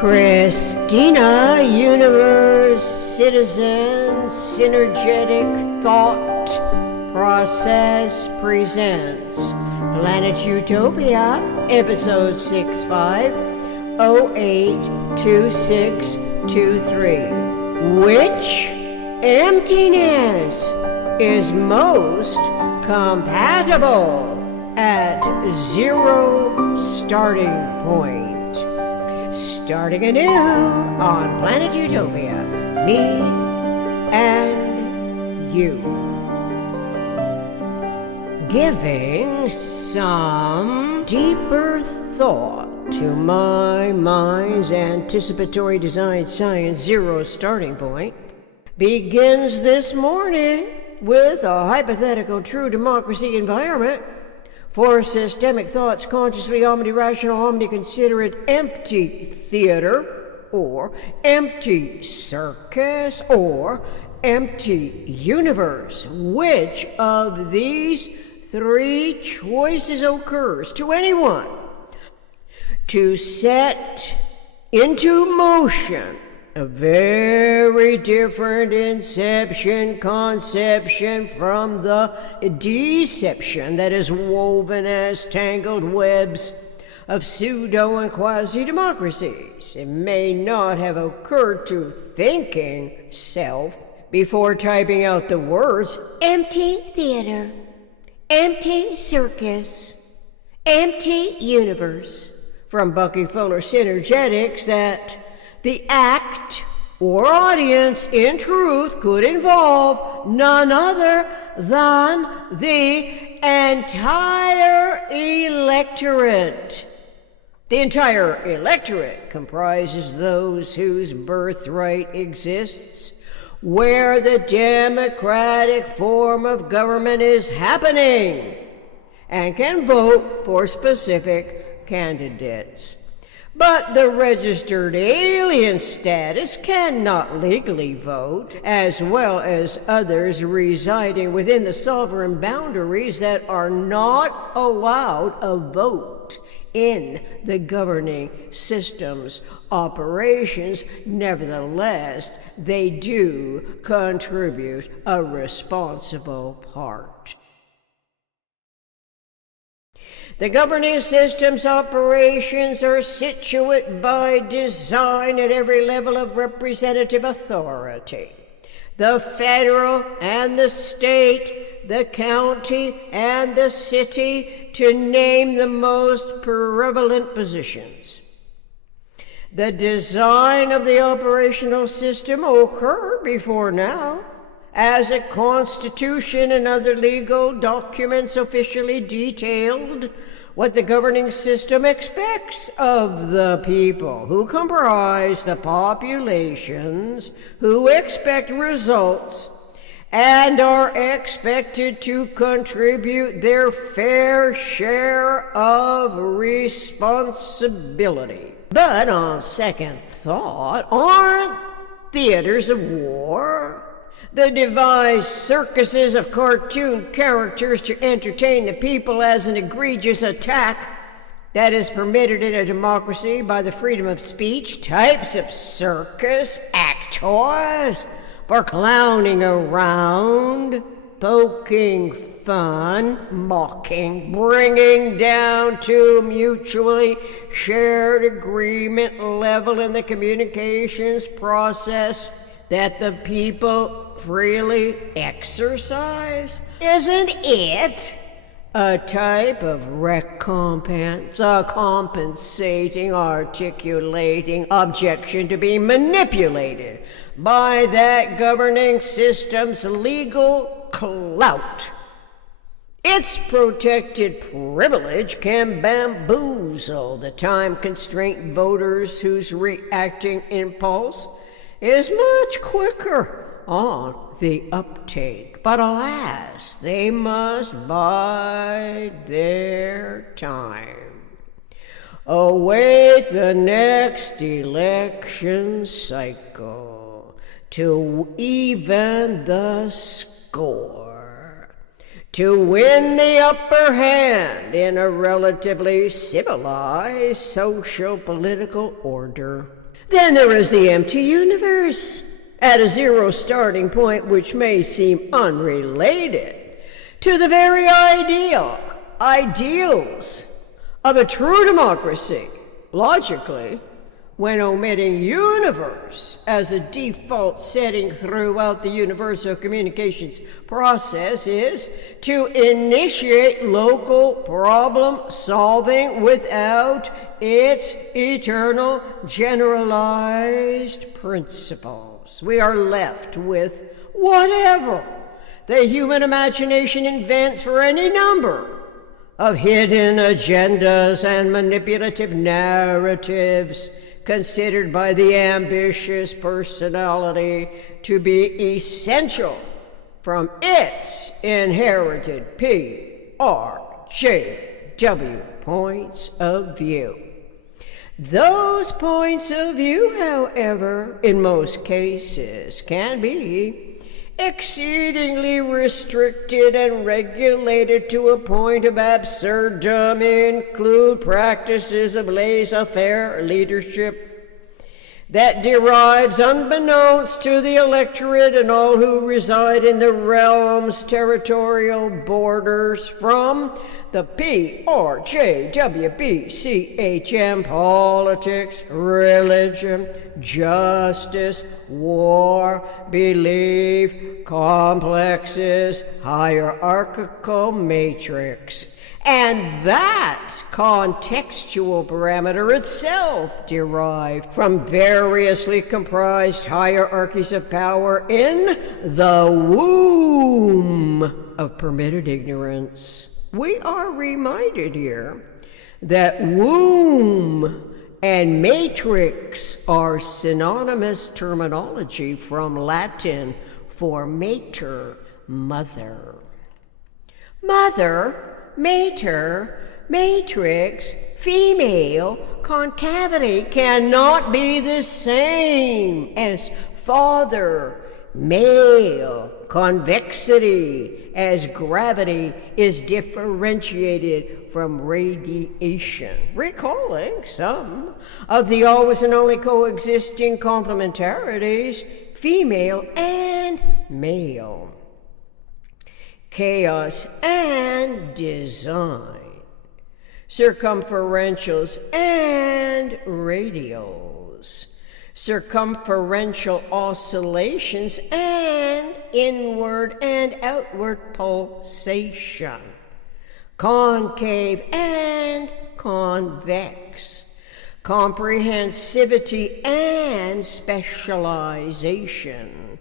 Christina, universe, citizen, synergetic thought process presents Planet Utopia, episode 65082623. Which emptiness is most compatible at zero starting point? Starting anew on Planet Utopia, me and you. Giving some deeper thought to my mind's anticipatory design science zero starting point begins this morning with a hypothetical true democracy environment for systemic thoughts, consciously omnirational, omniconsiderate, empty theater, or empty circus, or empty universe. Which of these three choices occurs to anyone to set into motion a very different inception-conception from the deception that is woven as tangled webs of pseudo and quasi democracies? It may not have occurred to thinking self before typing out the words empty theater, empty circus, empty universe from Bucky Synergetics that the act or audience in truth could involve none other than the entire electorate. The entire electorate comprises those whose birthright exists where the democratic form of government is happening and can vote for specific candidates. But the registered alien status cannot legally vote, as well as others residing within the sovereign boundaries that are not allowed a vote in the governing system's operations. Nevertheless, they do contribute a responsible part. The governing system's operations are situate by design at every level of representative authority. The federal and the state, the county and the city, to name the most prevalent positions. The design of the operational system occurred before now, as a constitution and other legal documents officially detailed what the governing system expects of the people who comprise the populations who expect results and are expected to contribute their fair share of responsibility. But on second thought, aren't theaters of war, the devised circuses of cartoon characters to entertain the people, as an egregious attack that is permitted in a democracy by the freedom of speech, types of circus actors for clowning around, poking fun, mocking, bringing down to mutually shared agreement level in the communications process that the people freely exercise? Isn't it a type of recompense, a compensating, articulating objection to be manipulated by that governing system's legal clout? Its protected privilege can bamboozle the time-constrained voters whose reacting impulse is much quicker on the uptake. But alas, they must bide their time. Await the next election cycle to even the score, to win the upper hand in a relatively civilized social political order. Then there is the empty universe, at a zero starting point, which may seem unrelated to the very ideals of a true democracy. Logically, when omitting universe as a default setting throughout the universal communications process is to initiate local problem solving without its eternal generalized principles. We are left with whatever the human imagination invents for any number of hidden agendas and manipulative narratives considered by the ambitious personality to be essential from its inherited PRJW points of view. Those points of view, however, in most cases can be exceedingly restricted and regulated to a point of absurdum, include practices of laissez-faire leadership that derives, unbeknownst to the electorate and all who reside in the realm's territorial borders, from the PRJWBCHM politics, religion, justice, war, belief, complexes, hierarchical matrix. And that contextual parameter itself derived from variously comprised hierarchies of power in the womb of permitted ignorance. We are reminded here that womb and matrix are synonymous terminology from Latin for mater, mother. Mother, mater, matrix, female, concavity cannot be the same as father, male, convexity, as gravity is differentiated from radiation, recalling some of the always and only coexisting complementarities, female and male. Chaos and design, circumferentials and radials, circumferential oscillations and inward and outward pulsation, concave and convex, comprehensivity and specialization,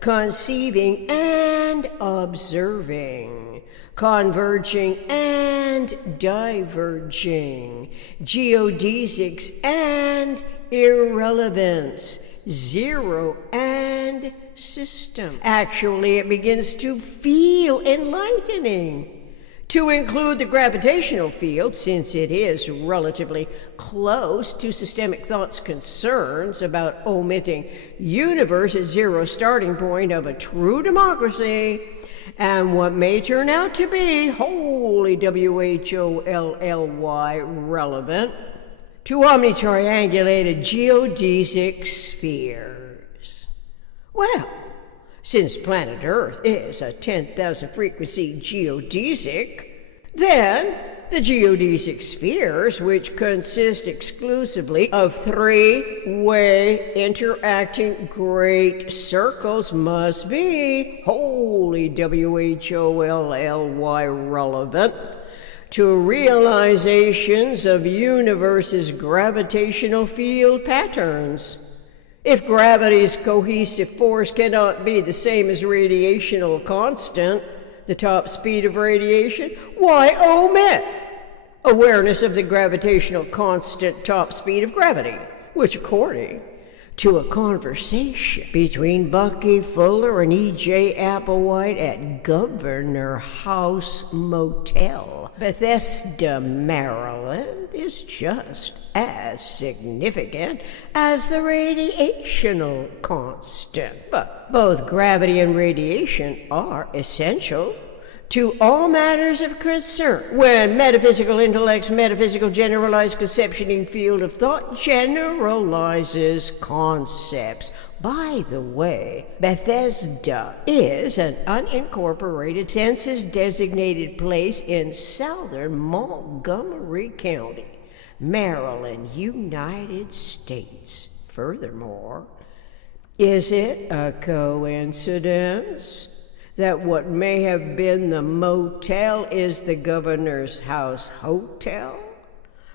conceiving and observing, converging and diverging, geodesics and irrelevance, zero and system. Actually, it begins to feel enlightening to include the gravitational field, since it is relatively close to systemic thought's concerns about omitting universe at zero starting point of a true democracy, and what may turn out to be wholly WHOLLY relevant to omni-triangulated geodesic spheres. Well, since planet Earth is a 10,000 frequency geodesic, then the geodesic spheres, which consist exclusively of three-way interacting great circles, must be wholly WHOLLY relevant to realizations of universe's gravitational field patterns. If gravity's cohesive force cannot be the same as radiational constant, the top speed of radiation, why omit awareness of the gravitational constant top speed of gravity, which, according to a conversation between Bucky Fuller and E.J. Applewhite at Governor House Motel, Bethesda, Maryland, is just as significant as the radiational constant. But both gravity and radiation are essential to all matters of concern. When metaphysical intellect's metaphysical generalized conceptioning field of thought generalizes concepts. By the way, Bethesda is an unincorporated census-designated place in southern Montgomery County, Maryland, United States. Furthermore, is it a coincidence that what may have been the motel is the governor's house hotel?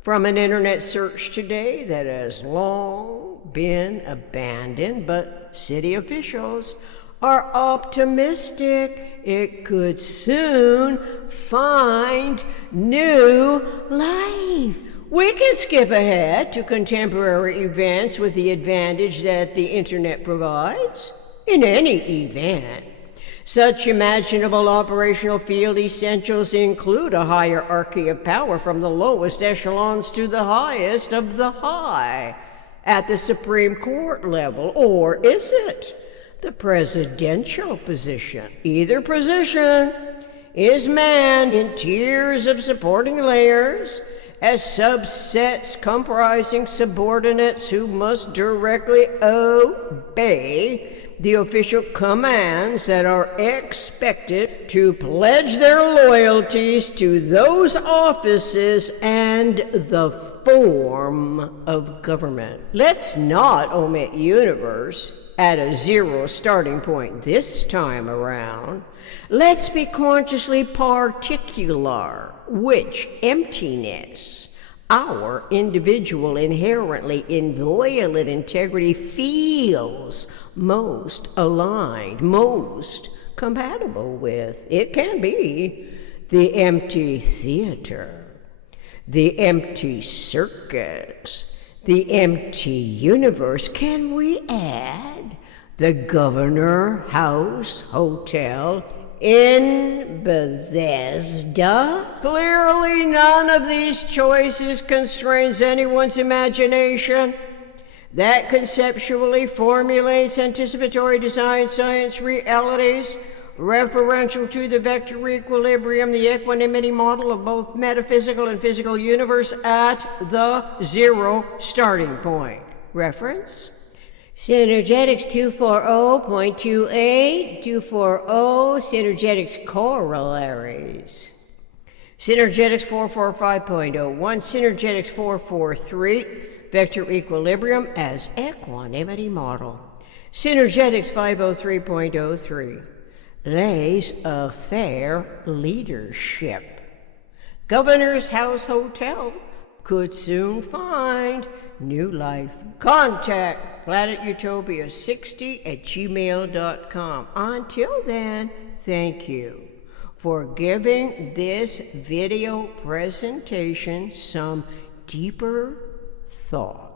From an internet search today that has long been abandoned, but city officials are optimistic it could soon find new life. We can skip ahead to contemporary events with the advantage that the internet provides. In any event, such imaginable operational field essentials include a hierarchy of power from the lowest echelons to the highest of the high at the Supreme Court level, or is it the presidential position? Either position is manned in tiers of supporting layers as subsets comprising subordinates who must directly obey the official commands that are expected to pledge their loyalties to those offices and the form of government. Let's not omit universe at a zero starting point this time around. Let's be consciously particular which emptiness our individual inherently inviolate integrity feels most aligned, most compatible with. It can be the empty theater, the empty circus, the empty universe. Can we add the Governor House Hotel in Bethesda? Clearly none of these choices constrains anyone's imagination. That conceptually formulates anticipatory design science realities referential to the vector equilibrium, the equanimity model of both metaphysical and physical universe at the zero starting point. Reference? Synergetics 240.28, 240, Synergetics corollaries. Synergetics 445.01, Synergetics 443, vector equilibrium as equanimity model. Synergetics 503.03, laissez-faire leadership. Governor's House Hotel could soon find new life. Contact planetutopia60@gmail.com. Until then, thank you for giving this video presentation some deeper thought.